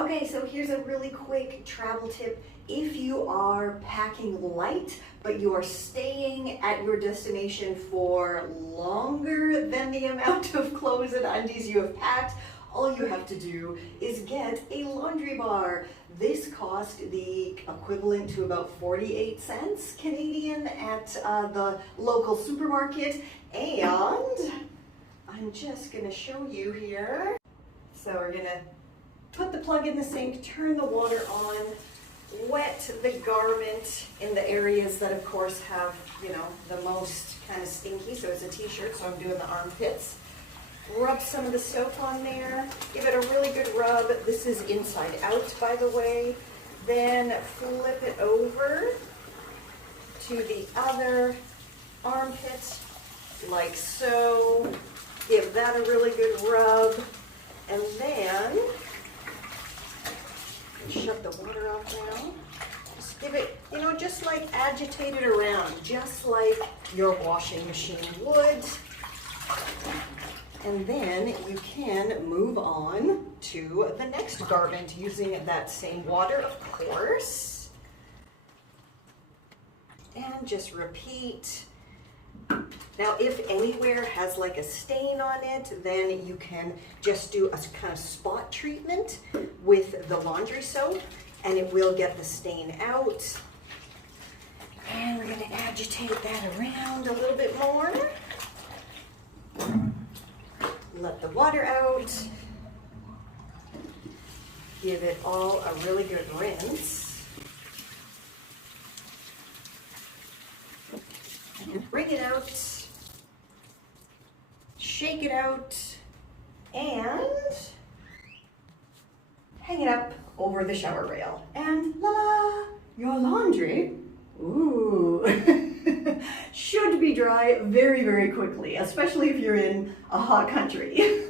Okay, so here's a really quick travel tip. If you are packing light, but you are staying at your destination for longer than the amount of clothes and undies you have packed, all you have to do is get a laundry bar. This cost the equivalent to about 48 cents Canadian at the local supermarket. And I'm just gonna show you here. So we're gonna put the plug in the sink, turn the water on, wet the garment in the areas that of course have, you know, the most kind of stinky. So it's a t-shirt, so I'm doing the armpits. Rub some of the soap on there, give it a really good rub. This is inside out, by the way. Then flip it over to the other armpit, like so. Give that a really good rub. And then, shut the water off now. Just give it, you know, just like agitate it around, just like your washing machine would. And then you can move on to the next garment using that same water, of course. And just repeat. Now, if anywhere has like a stain on it, then you can just do a kind of spot treatment with the laundry soap and it will get the stain out. And we're going to agitate that around a little bit more. Let the water out. Give it all a really good rinse. And bring it out. Shake it out. And hang it up over the shower rail. And la-la, your laundry, ooh, should be dry very, very quickly, especially if you're in a hot country.